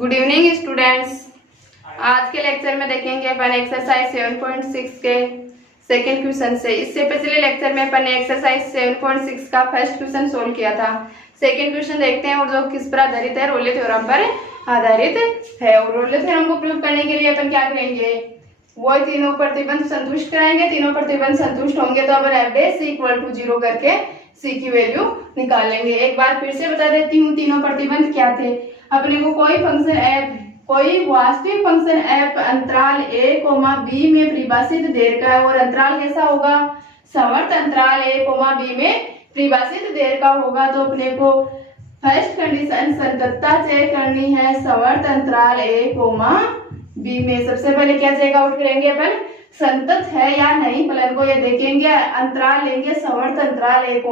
Good evening students. आज के lecture में देखेंगे अपन एक्सरसाइज 7.6 के सेकंड क्वेश्चन से। इससे पिछले लेक्चर में अपन ने एक्सरसाइज 7.6 का फर्स्ट क्वेश्चन सोल्व किया था। सेकंड क्वेश्चन देखते हैं, और जो किस पर आधारित है, रोले थ्योरम पर आधारित है। और रोले थ्योरम को प्रूव करने के लिए अपन क्या करेंगे, वो तीनों प्रतिबंध संतुष्ट कराएंगे। तीनों प्रतिबंध संतुष्ट होंगे तो अपन F day C equal to 0 करके सी की वैल्यू निकालेंगे। एक बार फिर से बता देती हूँ तीनों प्रतिबंध क्या थे। अपने को कोई फंक्शन एफ, कोई वास्तविक फंक्शन एफ अंतराल a, b में परिभाषित देर का है, और अंतराल कैसा होगा, समवर्त अंतराल a, b में परिभाषित देर का होगा। तो अपने को फर्स्ट कंडीशन संततता चेक करनी है समवर्त अंतराल a, b में। सबसे पहले क्या चेक आउट करेंगे अपन, संतत है या नहीं फलन को ये देखेंगे। अंतराल लेंगे समवर्त अंतराल a,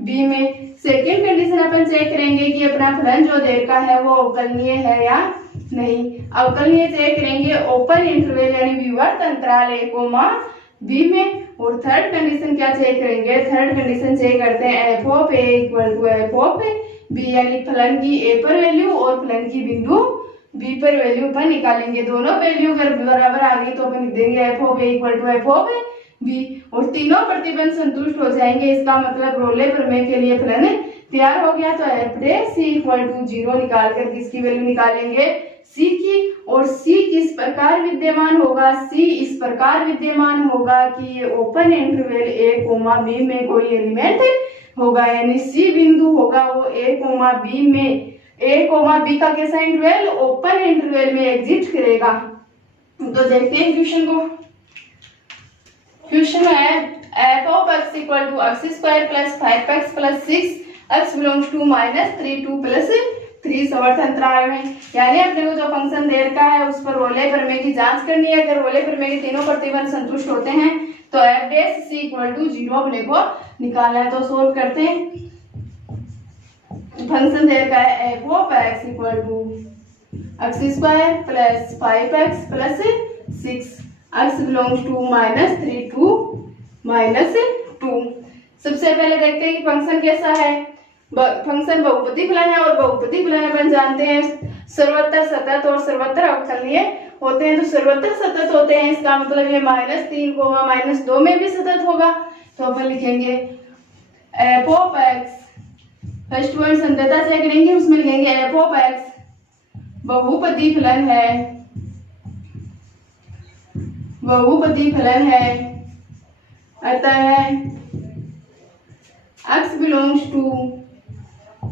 b में। सेकेंड कंडीशन अपन चेक करेंगे कि अपना फलन जो देर का है वो अवकलनीय है या नहीं। अवकलनीय चेक करेंगे ओपन इंटरवल यानी विवर्त अंतराल a, b में। और थर्ड कंडीशन क्या चेक करेंगे, थर्ड कंडीशन चेक करते हैं f of a equal to f of b, यानी फलन की a पर वैल्यू और फलन की बिंदु b पर वैल्यू पर निकालेंगे। दोनों वैल्यू अगर बराबर आ गई तो अपन लिख देंगे f of a equal to f of b, और तीनों प्रतिबंध संतुष्ट हो जाएंगे। इसका मतलब रोले प्रमेय के लिए फलन तैयार हो गया। तो f day C equal to 0 निकाल कर किसकी वैल्यू निकालेंगे, सी की। और सी किस प्रकार विद्यमान होगा, सी इस प्रकार विद्यमान होगा कि ये ओपन इंटरवल a, b में कोई एलिमेंट होगा, यानी सी बिंदु होगा वो a, b में। a, b का कैसा इंटरवल, ओपन इंटरवल में एग्जिस्ट करेगा। तो देखते हैं क्वेश्चन को। क्वेश्चन है f of x equal to x square plus 5x plus 6 x belongs to -3 2 plus 3 समवर्त अंतराल में। यानी अपने को जो फंक्शन दे रखा है उस पर रोले प्रमेय की जांच करनी है। अगर रोले प्रमेय के तीनों प्रतिबंध संतुष्ट होते हैं तो f dash c equal to 0 अपने को निकालना है। तो सोल्व करते हैं। फंक्शन दे रखा है f of x equal to x square plus 5x plus 6 x belongs to -3 to -2। सबसे पहले देखते हैं कि फंक्शन कैसा है। फंक्शन बहुपदी फलन है, और बहुपदी फलन अपन जानते हैं सर्वत्र सतत और सर्वत्र अवकलनीय होते हैं। तो सर्वत्र सतत होते हैं, इसका मतलब ये -3, -2 में भी सतत होगा। तो अपन लिखेंगे f of x, first point संततता चेक करेंगे, उसमें लिखेंगे एफ ऑफ एक्स बहुपदी फलन है, बहुपदी फलन है, अतः x बिलोंग्स टू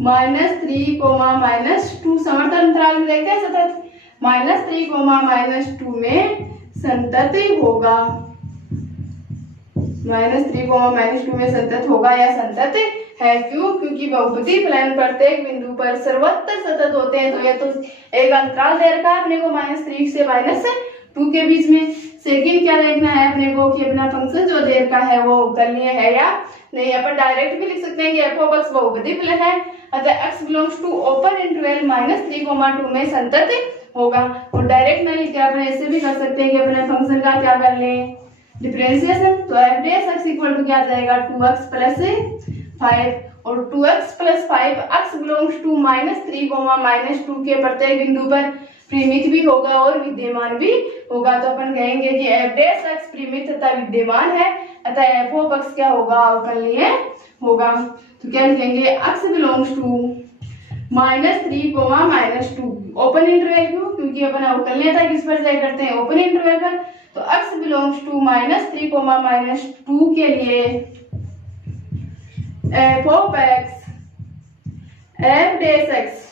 -3, -2 समवर्त अंतराल में देखते हैं सतत, -3, -2 में संतत होगा। -3, -2 में संतत होगा या संतत है। क्यों, क्योंकि बहुपदी फलन प्रत्येक बिंदु पर सर्वत्र सतत होते हैं। तो ये तो एक अंतराल दे रखा है अपने को -3 से -2 के बीच में। सेकंड क्या देखना है अपने को कि अपना फंक्शन जो दे रखा है वो अवकलनीय है या नहीं। अपन डायरेक्ट भी लिख सकते हैं कि एफ ऑफ एक्स बहुपदी फलन है, अतः x belongs to open interval -3, 2 में संतत होगा। और डायरेक्ट ना लिख के अपन ऐसे भी कर सकते हैं कि अपने फंक्शन का क्या कर लें, डिफरेंशिएशन। तो f dash x equal to क्या आ जाएगा, 2x प्लस 5, और 2x plus 5 x belongs to -3, -2 के प्रत्येक बिंदु पर परिमित भी होगा और विद्यमान भी होगा। तो अपन कहेंगे कि एफ डैश एक्स परिमित तथा विद्यमान है, अतः एफ ऑफ एक्स क्या होगा, अवकलनीय होगा। तो क्या लिखेंगे, x belongs to -3, -2 open interval. क्यों, क्योंकि अपन अवकलनीयता किस पर चेक करते हैं, ओपन इंटरवल पर। तो x बिलोंग्स टू -3, -2 के लिए F of x, F dash x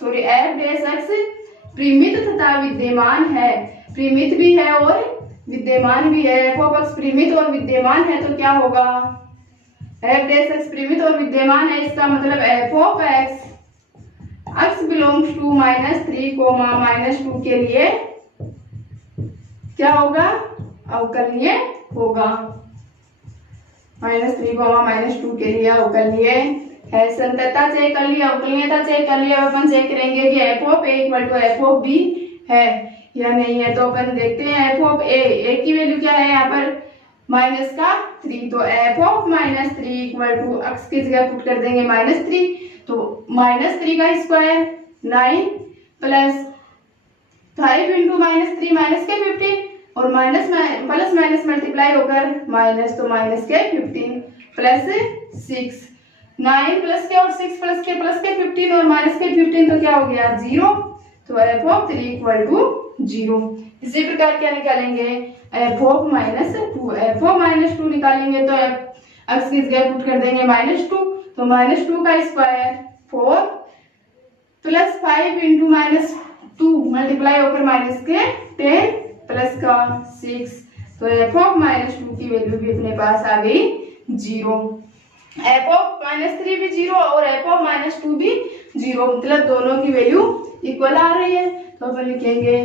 परिमित तथा विद्यमान है, परिमित भी है और विद्यमान भी है। एफ ऑफ एक्स परिमित और विद्यमान है तो क्या होगा, एफ डैश एक्स परिमित और विद्यमान है, इसका मतलब f of x x belongs to -3, -2 के लिए क्या होगा, अवकलनीय होगा। -3, -2 के लिए अवकलनीय है। संततता चेक कर लिया, अवकलनीयता चेक कर लिया। अपन चेक करेंगे कि f of a equal to f of b है या नहीं है। तो अपन देखते हैं एफ ऑफ a की वैल्यू क्या है यहाँ पर, -3। तो f of -3 equal to x की जगह पुट कर देंगे -3, तो -3 का square 9 plus 5 into minus 3 minus के 15 और माइनस प्लस माइनस मल्टीप्लाई होकर माइनस, तो माइनस के 15 प्लस 6, 9 प्लस के और 6 प्लस के 15 और माइनस के 15, तो क्या हो गया 0। तो f ऑफ 3 इक्वल टू 0। इसी प्रकार क्या निकालेंगे f of minus 2, f of minus 2 निकालेंगे तो x की जगह पुट कर देंगे -2, तो -2 का स्क्वायर 4 प्लस 5 इंटू -2 मल्टीप्लाई होकर माइनस के 10 प्लस का 6, तो f ऑफ -2 की वैल्यू भी अपने पास आ गई 0। f ऑफ -3 भी 0 और f ऑफ -2 भी 0, मतलब दोनों की वैल्यू इक्वल आ रही है। तो अपन लिखेंगे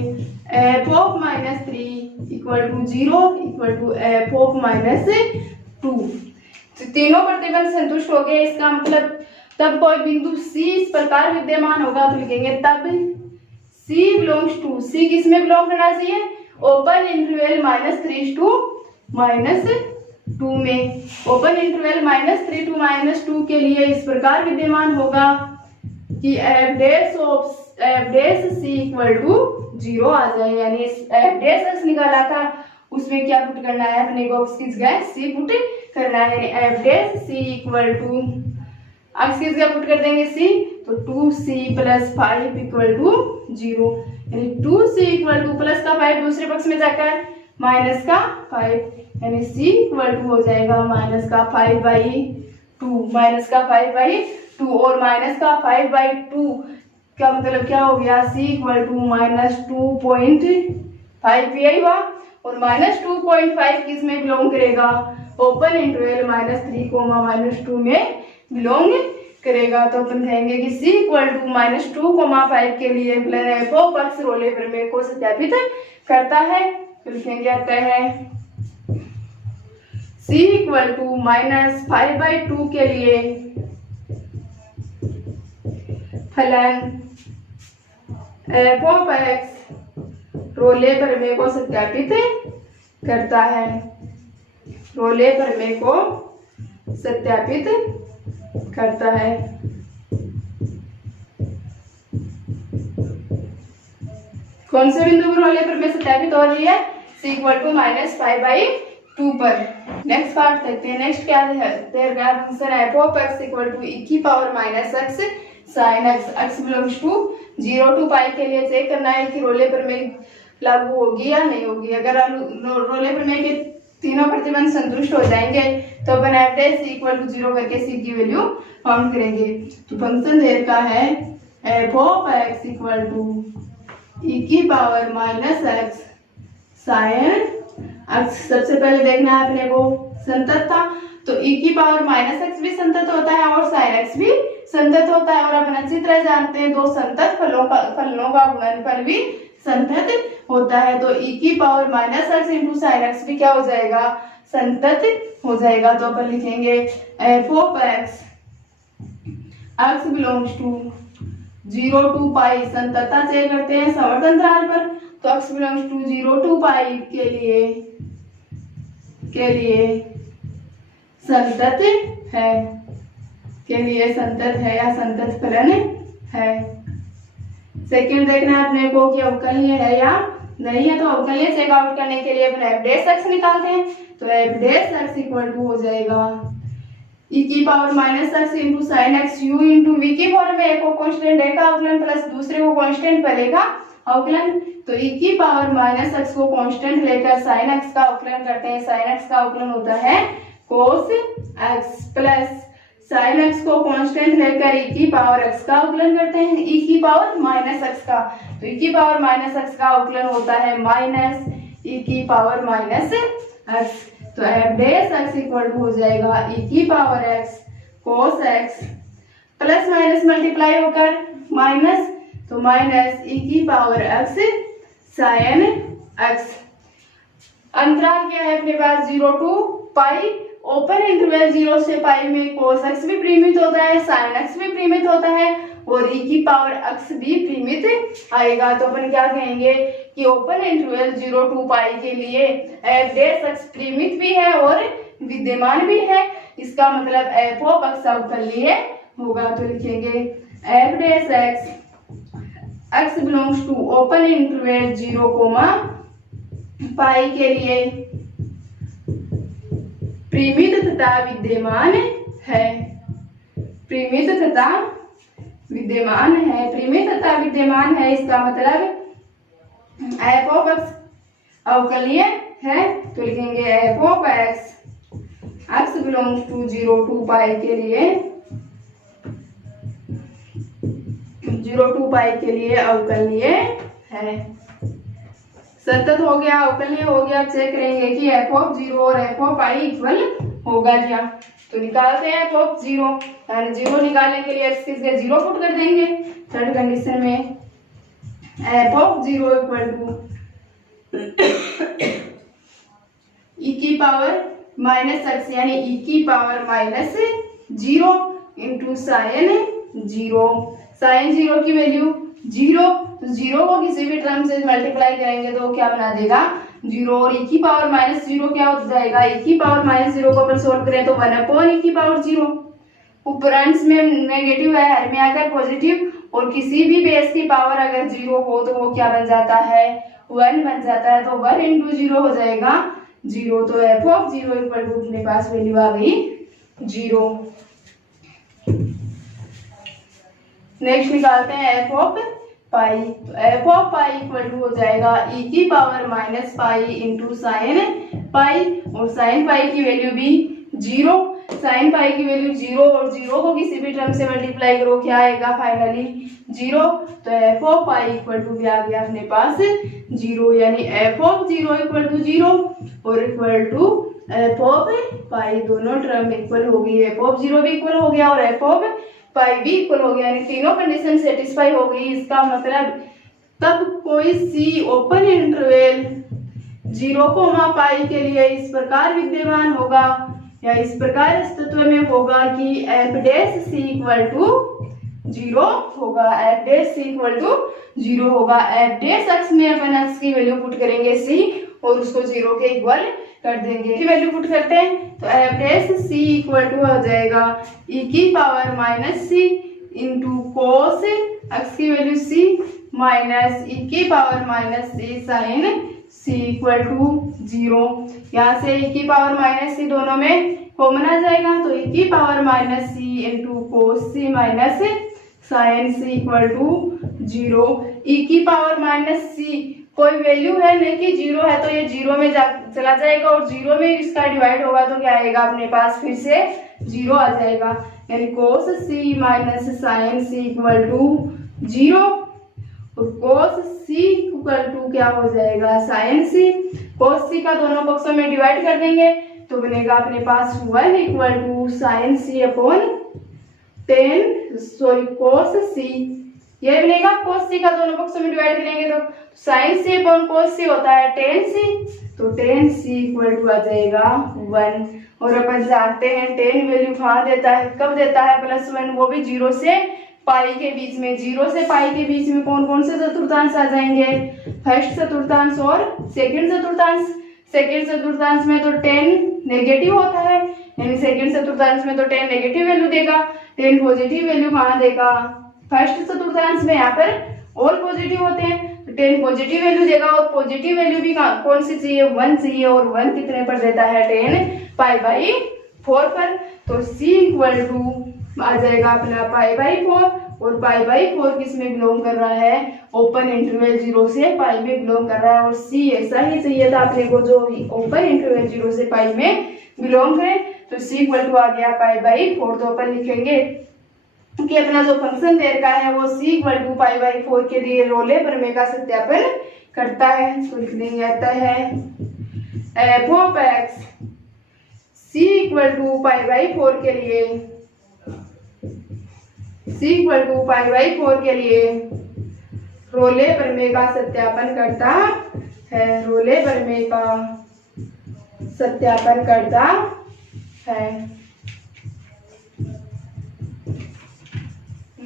f of -3 equal to 0 equal to f of -2। तो तीनों प्रतिबंध संतुष्ट हो गए, इसका मतलब तब कोई बिंदु C इस प्रकार विद्यमान होगा, तो लिखेंगे तब C बिलोंग्स टू, C किसमें बिलोंग करना चाहिए, ओपन इंटरवल -3 टू -2 में। ओपन इंटरवल -3 टू -2 के लिए इस प्रकार विद्यमान होगा कि f dash C equal to 0 आ जाए, यानी f डैश x निकाला था उसमें क्या पुट करना है अपने को, उसकी जगह C पुट करना है, यानी f dash C equal to x की जगह पुट कर देंगे C, तो 2C प्लस 5 इक्वल टू 0, यानी 2C इक्वल टू प्लस का 5 दूसरे पक्ष में जाकर माइनस का 5, यानी C इक्वल टू हो जाएगा माइनस का 5/2, माइनस का 5/2 और माइनस का 5/2 का मतलब क्या हो गया, C इक्वल टू -2.5 यही हुआ, और -2.5 किस में बिलोंग करेगा, ओपन इंटरवल -3, -2 में बिलोंग करेगा। तो अपन कहेंगे कि C इक्वल टू -2, 5 के लिए f ऑफ x रोले प्रमेय को सत्यापित करता है, तो लिखेंगे आता है C इक्वल टू -5/2 के लिए फलन f ऑफ x रोले प्रमेय को सत्यापित करता है, रोले प्रमेय को सत्यापित करता है। कौन से बिंदु पर रोले प्रमेय सत्यापित हो रही है, C इक्वल टू -5/2 पर। नेक्स्ट पार्ट देखते हैं। नेक्स्ट क्या है, function f of x equal to e⁻x sin x, x belongs to 0 to pi के लिए चेक करना है कि रोले प्रमेय लागू होगी या नहीं होगी। अगर रोले प्रमेय के तीनों प्रतिबंध संतुष्ट हो जाएंगे तो अपन f डैश इक्वल टू 0 करके C की वैल्यू फाउंड करेंगे। तो फंक्शन देर का है f of x equal to e⁻x sin x। सबसे पहले देखना है अपने को संतत था, तो e⁻x भी संतत होता है और sin x भी संतत होता है, और अपन अच्छी तरह जानते हैं दो संतत फलों का गुणनफल भी संतत होता है। तो e⁻x इंटू sin x भी क्या हो जाएगा, संतत हो जाएगा। तो अपन लिखेंगे f of x belongs to 0 to pi, संततता चेक करते हैं समवर्त अंतराल पर, तो x belongs to 0 to pi के लिए संतत है, या संतत फलन है। सेकंड देखना है अपने को कि अवकलनीय है या नहीं है, तो अवकलनीय चेक आउट करने के लिए अपने f डैश x निकालते हैं, तो f dash x equal to हो जाएगा e⁻x into sine x u into v की फॉर्म में, एक को कांस्टेंट a का अवकलन प्लस दूसरे को कांस्टेंट पहले का अवकलन, तो e⁻x को कांस्टेंट लेकर sin x का अवकलन करते हैं। sin x का अवकलन होता है cos x plus sin x को कांस्टेंट लेकर e⁻x का अवकलन करते हैं e⁻x का, तो e⁻x का अवकलन होता है माइनस e⁻x। तो f dash x equal to हो जाएगा e⁻x cos x plus minus multiply होकर माइनस, तो माइनस e⁻x sin x। अंतराल क्या है अपने पास 0 to पाई, ओपन इंटरवल 0 से पाई में cos x भी परिमित होता है, sin x भी परिमित होता है और e⁻x भी परिमित आएगा। तो अपन क्या कहेंगे कि ओपन इंटरवल 0 to पाई के लिए f डैश x परिमित भी है और विद्यमान भी है, इसका मतलब f ऑफ x अवकलनीय होगा। तो लिखेंगे f dash x, x belongs to open interval 0, pi के लिए परिमित तथा विद्यमान है। परिमित तथा विद्यमान है, परिमित तथा विद्यमान है, इसका मतलब एफ ऑफ एक्स अवकलीय है, तो लिखेंगे f of x x belongs to 0 to pi के लिए 0 to पाई के लिए अवकलनीय है। सतत हो गया, अवकलनीय हो गया। चेक करेंगे कि एफ ऑफ 0 और एफ ऑफ पाई इक्वल होगा क्या, तो निकालते हैं एफ ऑफ 0, यानी 0 निकालने के लिए एक्स किसके 0 पुट कर देंगे। थर्ड कंडीशन में f of 0 equal to e की पावर माइनस एक्स, यानी ई की power minus 0 into sine 0। Sine 0 की वैल्यू 0, तो 0 को किसी भी टर्म से मल्टीप्लाई करेंगे तो क्या बना देगा 0, और ई की पावर माइनस 0 क्या हो जाएगा, ई की पावर माइनस 0 को अपन सोल्व करें तो 1 ई की पावर 0। ऊपर अंश में नेगेटिव है, हर में आकर पॉजिटिव, और किसी भी बेस की पावर अगर 0 हो तो वो क्या बन जाता है 1 बन जाता है, तो 1 इंटू 0 हो जाएगा 0। तो एफ ऑफ 0 इक्वल टू अपने पास वैल्यू आ गई 0। नेक्स्ट निकालते हैं एफ ऑफ पाई, तो f of pi equal to हो जाएगा ई की power minus pi into sine pi, और साइन पाई की वैल्यू भी 0, साइन पाई की वैल्यू 0, और 0 को किसी भी टर्म से मल्टीप्लाई करो क्या आएगा फाइनली 0, तो f of pi equal to भी आ गया अपने पास 0, यानी एफ ऑफ 0 इक्वल टू 0 और इक्वल टू एफ ऑफ पाई, दोनों टर्म इक्वल हो गई। एफ ऑफ 0 भी इक्वल हो गया और एफ ऑफ पाई भी इक्वल हो गया, यानी तीनों कंडीशन सेटिस्फाई हो गई। इसका मतलब तब कोई सी ओपन इंटरवल 0, पाई के लिए इस प्रकार विद्यमान होगा या इस प्रकार अस्तित्व में होगा कि f dash c equal to 0 होगा, f dash c equal to 0 होगा। एफ डैश एक्स में अपन एक्स की वैल्यू पुट करेंगे सी और उसको 0 के इक्वल कर देंगे, वैल्यू पुट करते हैं तो f dash c equal to हो जाएगा ई की power minus c into cos x की वैल्यू सी माइनस ई की power minus c sine c equal to 0। यहाँ से ई की पावर माइनस सी दोनों में कॉमन आ जाएगा, तो ई की power minus c into cos c minus sine c equal to 0। E की पावर माइनस सी कोई वैल्यू है नहीं कि 0 है, तो ये 0 में चला जाएगा और 0 में इसका डिवाइड होगा तो क्या आएगा अपने पास फिर से 0 आ जाएगा, यानी cos c minus sine c equal to 0, और कोस सी इक्वल टू क्या हो जाएगा साइन सी। कोस सी का दोनों पक्षों में डिवाइड कर देंगे तो बनेगा अपने पास 1 equal to sine c upon cos c, ये बनेगा। कोस सी का दोनों पक्षों में डिवाइड करेंगे तो साइन सी अपॉन कोस सी होता है टेन सी, तो टेन सी इक्वल टू आ जाएगा 1। और अपन जानते हैं टेन वैल्यू कहाँ देता है, कब देता है +1, वो भी 0 से पाई के बीच में। 0 से पाई के बीच में कौन कौन से चतुर्थांश आ जाएंगे, फर्स्ट चतुर्थांश और सेकंड चतुर्थांश। सेकंड चतुर्थांश में तो 10 नेगेटिव होता है, यानी सेकंड चतुर्थांश में तो 10 नेगेटिव वैल्यू देगा, 10 पॉजिटिव वैल्यू कहाँ देगा फर्स्ट चतुर्थांश में, यहाँ पर और पॉजिटिव होते हैं तो 10 पॉजिटिव वैल्यू देगा, और पॉजिटिव वैल्यू भी कौन सी चाहिए 1 चाहिए, और 1 कितने पर देता है 10 पाई बाई 4 पर, तो c इक्वल टू आ जाएगा अपना पाई बाई 4, और पाई बाई 4 किस में बिलोंग कर रहा है ओपन इंटरवल 0 से पाई में बिलोंग कर रहा है, और c ऐसा ही चाहिए था अपने को जो ओपन इंटरवल 0 से पाई में बिलोंग करे, तो c इक्वल टू आ गया पाई बाई 4। तो अपन लिखेंगे कि अपना जो फंक्शन दे रखा है वो c equal to pi by 4 के लिए रोले प्रमेय का सत्यापन करता है, तो लिख देंगे आता है f of x c equal to pi by 4 के लिए, c equal to pi by 4 के लिए रोले प्रमेय का सत्यापन करता है, रोले प्रमेय का सत्यापन करता है।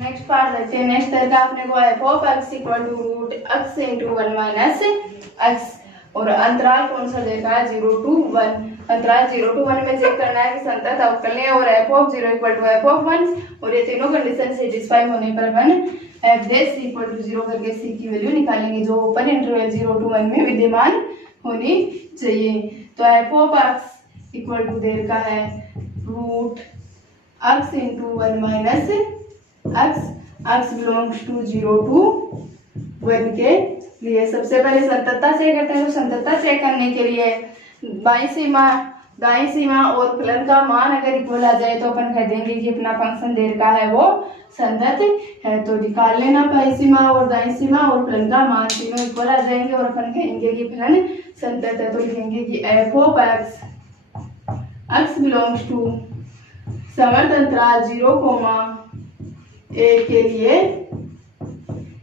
नेक्स्ट पार्ट देखते हैं। नेक्स्ट तरीका अपने को f of x equal to root x into 1 minus x, और अंतराल कौन सा देखा है 0 to 1, अंतराल 0 to 1 में चेक करना है कि संतत अवकलनीय और f of 0 equal to f of 1, और ये तीनों कंडीशन सेटिस्फाई होने पर अपन एफ डैश इक्वल टू 0 करके सी की वैल्यू निकालेंगे जो ओपन इंटरवल 0 to 1 में विद्यमान होनी चाहिए। तो f of x equal to देर का है root x into 1 minus x, x belongs to 0 to 1 के लिए। सबसे पहले संततता चेक करते हैं। तो संततता चेक करने के लिए दाईं सीमा और फलन का मान अगर इक्वल आ जाए तो अपन कह देंगे कि अपना फंक्शन देर का है वो संतत है। तो निकाल लेना बाईं सीमा और दाईं सीमा और फलन का मान तीनों इक्वल आ जाएंगे और अपन कहेंगे कि फलन संतत है। तो लिखेंगे कि f of x, x belongs to समर्थ अंतराल 0, a के लिए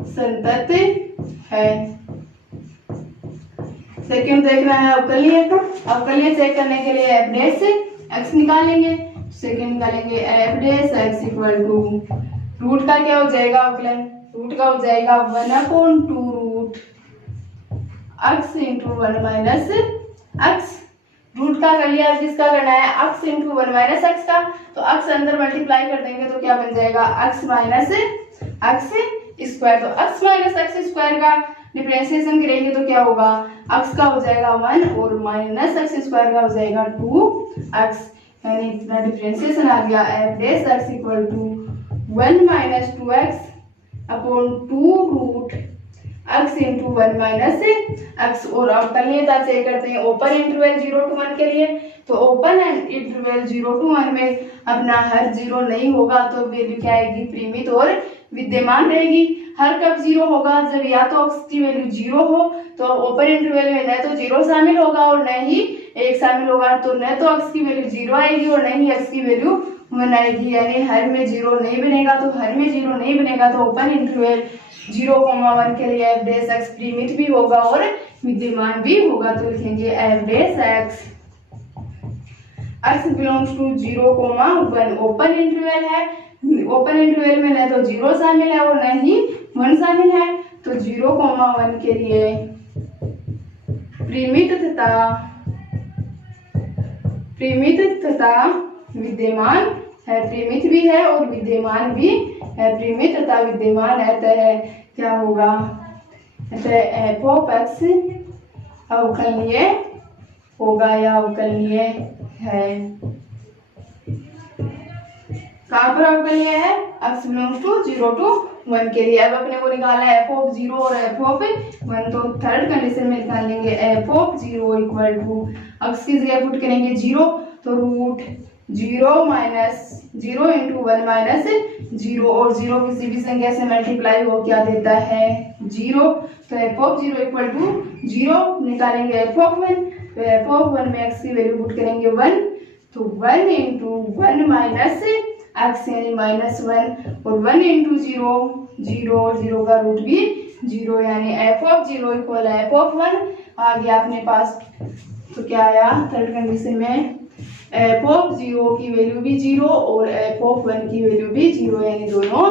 संतत है। सेकंड देखना है अवकलनीय। अवकलनीय चेक करने के लिए एफ डैश एक्स निकालेंगे। सेकंड निकालेंगे f dash x equal to root का क्या हो जाएगा अवकलन, रूट का हो जाएगा 1/2 root x into 1 minus x. Root का कर लिया, किसका करना है एक्स इंटू 1 माइनस एक्स का। तो एक्स अंदर मल्टीप्लाई कर देंगे तो क्या बन जाएगा एक्स माइनस एक्स स्क्वायर। तो एक्स माइनस एक्स स्क्वायर का डिफरेंशिएशन करेंगे तो क्या होगा x का हो जाएगा 1 और माइनस एक्स स्क्वायर का हो जाएगा 2x, यानी इतना डिफरेंशिएशन आ गया f dash x equal to 1 minus 2x upon 2 root x into 1 minus x. और अवकलनीयता चेक करते हैं ओपन इंटरवल 0 to 1 के लिए। तो ओपन इंटरवल 0 to 1 में अपना हर 0 नहीं होगा तो वैल्यू क्या आएगी परिमित और विद्यमान रहेगी। हर कब 0 होगा जब या तो x की वैल्यू 0 हो, तो ओपन इंटरवल में न तो 0 शामिल होगा और न ही 1 शामिल होगा। तो न तो x की वैल्यू 0 आएगी और न ही x की वैल्यू 1 आएगी, यानी हर में 0 नहीं बनेगा। तो हर में 0 नहीं बनेगा तो ओपन इंटरवल 0, 1 के लिए एफ डैश एक्स परिमित भी होगा और विद्यमान भी होगा। तो लिखेंगे f dash x, x belongs to 0, 1 open interval है। ओपन इंटरवल में न तो 0 शामिल है और न ही 1 शामिल है। तो 0, 1 के लिए परिमित तथा विद्यमान है। परिमित भी है और विद्यमान भी है। परिमित तथा विद्यमान है तो है क्या होगा एफ ऑफ एक्स अवकलनीय होगा या अवकलनीय है। कहाँ पर अवकलनीय है x बिलोंग्स टू 0 to 1 के लिए। अब अपने को निकाला है एफ ऑफ 0 और एफ ऑफ 1। तो थर्ड कंडीशन में निकाल लेंगे f of 0 equal to x की जगह पुट करेंगे 0 तो रूट 0 माइनस 0 इंटू 1 माइनस 0 और 0 किसी भी संख्या से मल्टीप्लाई हो क्या देता है 0। तो एफ ऑफ 0 इक्वल टू 0 निकालेंगे एफ ऑफ 1। तो एफ ऑफ 1 में x की वैल्यू पुट करेंगे 1 तो 1 इंटू 1 माइनस एक्स यानी -1 और 1 इंटू 0 0 और 0 का रूट भी 0 यानी F of 0 equal F of 1 आ गया अपने पास। तो क्या आया थर्ड कंडीशन में एफ ऑफ 0 की वैल्यू भी 0 और एफ ऑफ 1 की वैल्यू भी 0 यानी दोनों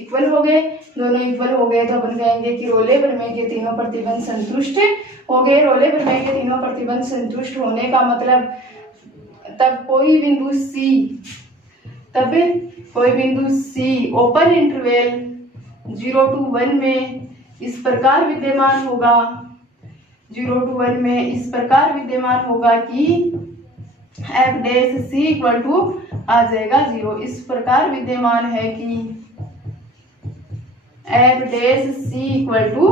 इक्वल हो गए। दोनों इक्वल हो गए तो अपन कहेंगे कि रोले प्रमेय के तीनों प्रतिबंध संतुष्ट हो गए। रोले प्रमेय के तीनों प्रतिबंध संतुष्ट होने का मतलब तब कोई बिंदु C ओपन इंटरवल 0 to 1 में इस प्रकार विद्यमान होगा 0 to 1 में इस प्रकार विद्यमान होगा कि f dash C equal to आ जाएगा 0। इस प्रकार विद्यमान है कि f dash C equal to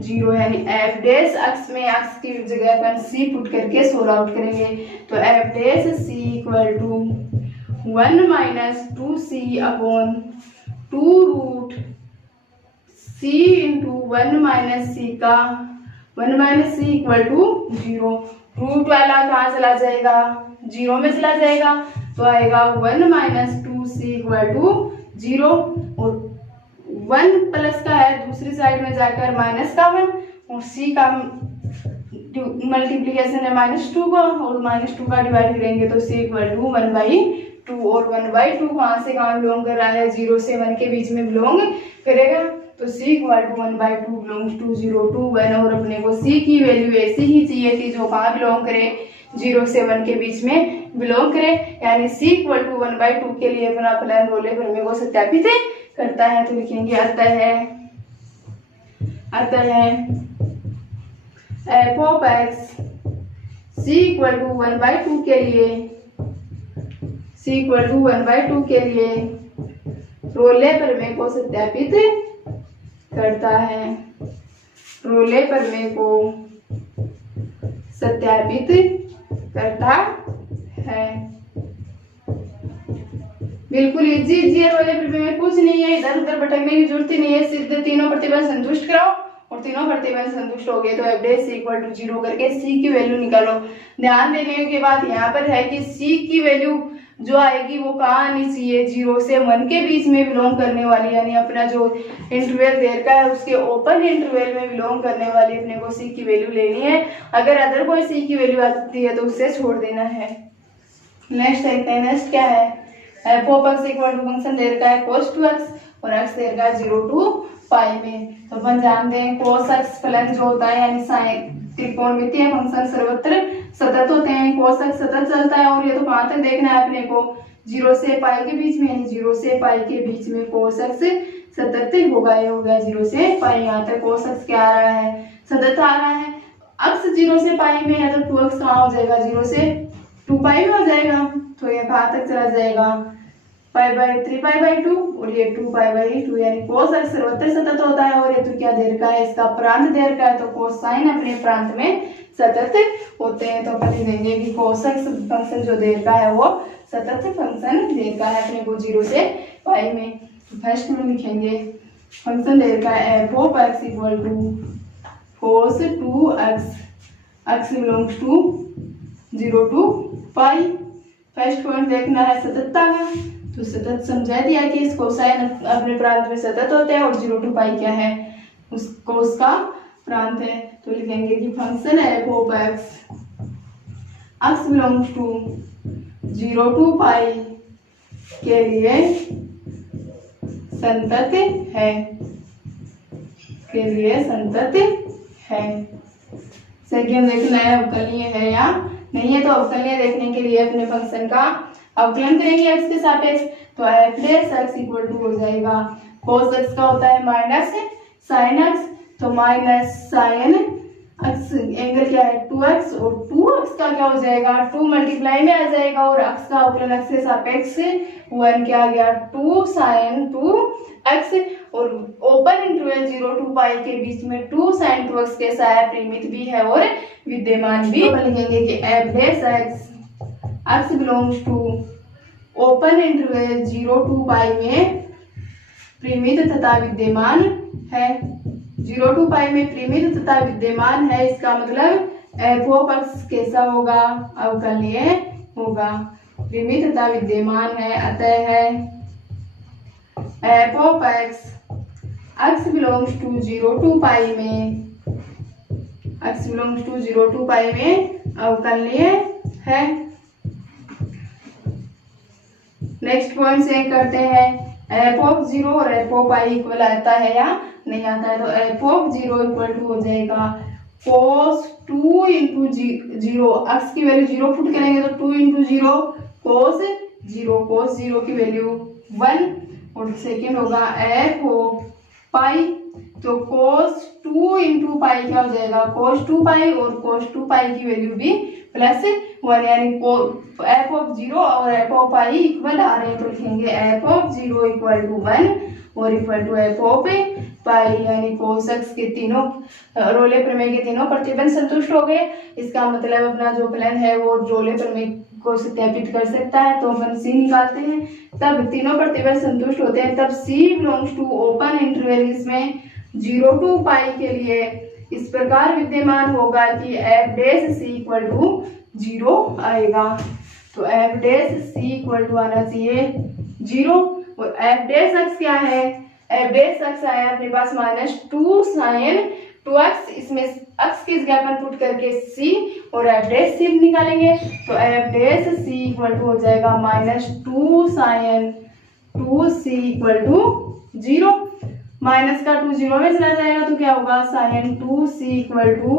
0 यानी एफ डैश एक्स में एक्स की जगह अपन C पुट करके सोल्व आउट करेंगे। तो f dash C equal to 1 minus 2C upon 2 root C into 1 minus C का 1 minus C equal to 0। Root वाला कहाँ चला जाएगा 0 में चला जाएगा तो आएगा 1 माइनस 2C इक्वल टू 0 और 1 प्लस का है दूसरी साइड में जाकर माइनस का 1 और C का मल्टीप्लीकेशन है -2 का और -2 का डिवाइड करेंगे तो C इक्वल टू 1/2 और 1/2 कहाँ से कहाँ बिलोंग कर रहा है 0 से 1 के बीच में बिलोंग करेगा। तो C equal to 1/2 belongs to 0 to 1 और अपने को C की वैल्यू ऐसी ही चाहिए थी जो कहाँ बिलोंग करे 0 से 1 के बीच में बिलोंग करे, यानी C इक्वल टू 1/2 के लिए अपना फलन रोले प्रमेय को सत्यापित करता है, तो लिखेंगे अतः f of x c equal to 1/2 के लिए रोले प्रमेय को सत्यापित करता है। रोले प्रमेय को सत्यापित करता है। बिल्कुल इजी है। रोले प्रमेय में कुछ नहीं है, इधर उधर भटकने की जरूरत ही नहीं है। सीधे तीनों प्रतिबंध संतुष्ट कराओ और तीनों प्रतिबंध संतुष्ट हो गए तो एफ डैश इक्वल टू 0 करके सी की वैल्यू निकालो। ध्यान देने के बाद यहाँ पर है कि सी की वैल्यू जो आएगी वो कहाँ आनी चाहिए, 0 से 1 के बीच में बिलोंग करने वाली, यानी अपना जो इंटरवल देर का है उसके ओपन इंटरवल में बिलोंग करने वाली अपने को सी की वैल्यू लेनी है। अगर अदर कोई सी की वैल्यू आती है तो उससे छोड़ देना है। नेक्स्ट देखते हैं, नेक्स्ट क्या है, f of x equal to function देर का है cos 2x और x देर का 0 to पाई में। तो अपन जानते हैं cos x फलन जो होता है यानी साइन त्रिकोणमितीय फंक्शन सर्वत्र सतत होते हैं। cos x सतत चलता है और ये तो कहाँ तक देखना है अपने को, 0 से पाई के बीच में, यानी 0 से पाई के बीच में cos x सतत होगा। ये हो गया 0 से पाई, यहाँ तक cos x क्या आ रहा है, सतत आ रहा है। x 0 से पाई में है तो 2x कहाँ हो जाएगा, 0 से 2 पाई में हो जाएगा। तो ये कहाँ तक चला जाएगा, π/3π/2 और ये 2π/2, यानी cos x सर्वत्र सतत होता है और ये तो क्या देर का है, इसका प्रांत देर का है, तो कोसाइन अपने प्रांत में सतत होते हैं। तो अपन लिखेंगे कि cos x फंक्शन जो देर का है वो सतत फंक्शन देर का है अपने को 0 से पाई में। तो फर्स्ट में लिखेंगे फंक्शन देर का f of x equal to cos 2x, x belongs to 0 to pi. First point देखना है सततता का, तो सतत समझा दिया कि इस कोसाइन अपने प्रांत में सतत होते हैं और 0 to पाई क्या है, उसको उसका प्रांत है। तो लिखेंगे कि function f of x x belongs to 0 to pi के लिए संतत है, सेकंड देखना है अवकलनीय है या नहीं है। तो अवकलनीय देखने के लिए अपने फंक्शन का अवकलन करेंगे x के सापेक्ष, तो f dash x equal to हो जाएगा cos x का होता है माइनस साइन x, तो माइनस साइन x एंगल क्या है 2x और 2x का क्या हो जाएगा 2 मल्टीप्लाई में आ जाएगा और x का अवकलन x के सापेक्ष 1 क्या आ गया 2 साइन 2x और ओपन इंटरवल 0 to पाई के बीच में 2 साइन 2x के साथ परिमित भी है और विद्यमान भी। लिखेंगे कि f dash x belongs to open interval 0 to pi में परिमित तथा विद्यमान है। 0 to पाई में परिमित तथा विद्यमान है, इसका मतलब एफ ऑफ एक्स कैसा होगा, अवकलनीय होगा। परिमित तथा विद्यमान है, अतः है f of x belongs to 0 to pi में, x belongs to 0 to pi में अवकलनीय है। नेक्स्ट पॉइंट से करते हैं एफ ऑफ 0 और एफ ऑफ पाई इक्वल आता है या नहीं आता है। तो एफ ऑफ 0 इक्वल टू हो जाएगा cos 2 इंटू 0, x की वैल्यू 0 पुट करेंगे तो 2 इंटू 0 cos 0 की वैल्यू 1 और सेकेंड होगा एफ ऑफ पाई, तो cos 2 इंटू पाई क्या हो जाएगा cos 2 पाई और cos 2 पाई की वैल्यू भी प्लस 1, यानी एफ ऑफ 0 और एफ ऑफ पाई इक्वल आ रहे हैं। तो लिखेंगे एफ ऑफ 0 इक्वल टू 1 और इक्वल टू एफ ऑफ पाई, यानी cos x के तीनों रोले प्रमेय के तीनों प्रतिबंध संतुष्ट हो गए। इसका मतलब अपना जो फलन है वो रोले प्रमेय को सत्यापित कर सकता है। तो अपन सी निकालते हैं, तब तीनों प्रतिबंध संतुष्ट होते हैं, तब सी बिलोंग्स टू ओपन इंटरवल इसमें 0 to पाई के लिए इस प्रकार विद्यमान होगा कि f dash c equal to 0 आएगा। तो f dash c equal to आना चाहिए 0 और एफ डैश एक्स क्या है, एफ डैश एक्स आया अपने पास माइनस 2 साइन 2x, इसमें x की जगह पर पुट करके c और एफ डैश सी निकालेंगे। तो f dash c equal to हो जाएगा minus 2 sine 2c equal to 0, minus का 2 0 में चला जाएगा तो क्या होगा साइन 2c इक्वल टू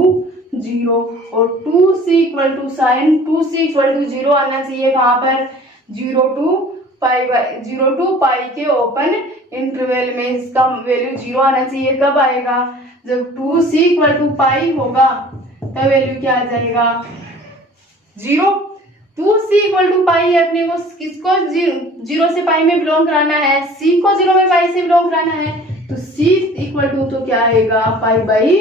0 और 2c equal to sine 2c equal to 0 आना चाहिए कहाँ पर 0 to pi by 0 to pi के ओपन इंटरवल में इसका वैल्यू 0 आना चाहिए। कब आएगा? जब 2c इक्वल टू पाई होगा तब वैल्यू क्या आ जाएगा? 0। 2c इक्वल टू पाई है, अपने को किसको 0 से पाई में बिलोंग कराना है, c को 0 में पाई से बिलोंग कराना है, तो c इक्वल टू तो क्या आएगा? पाई बाई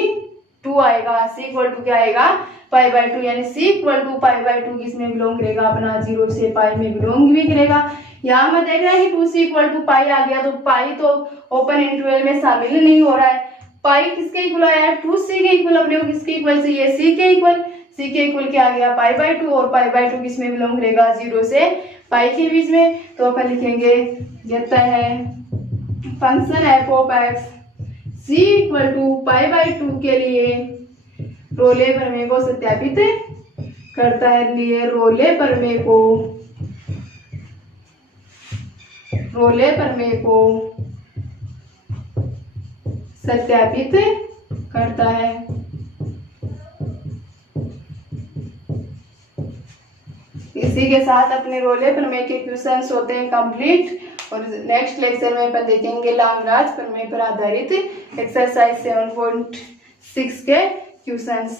2 आएगा। c इक्वल टू क्या आएगा? पाई बाई 2, यानी c equal to pi by 2 किसमें बिलोंग करेगा? अपना 0 से पाई में बिलोंग भी करेगा। यहाँ मैं देख रहा है कि 2c इक्वल टू पाई आ गया, तो पाई तो ओपन इंटरवल में शामिल नहीं हो रहा है। पाई किसके इक्वल आया है? 2c के इक्वल। अपने को किसके इक्वल चाहिए? c के इक्वल। c के इक्वल क्या आ गया? पाई बाई 2, और पाई बाई 2 किसमें बिलोंग करेगा? 0 से पाई के बीच में। तो अपन लिखेंगे कहता है function f of x c equal to pi by 2 के लिए रोले प्रमेय को सत्यापित करता है। लिए रोले प्रमेय को सत्यापित करता है। इसी के साथ अपने रोले प्रमेय के क्वेश्चंस होते हैं कंप्लीट, और नेक्स्ट लेक्चर में अपन देखेंगे लाग्रांज प्रमेय पर आधारित एक्सरसाइज 7.6 के क्वेश्चंस।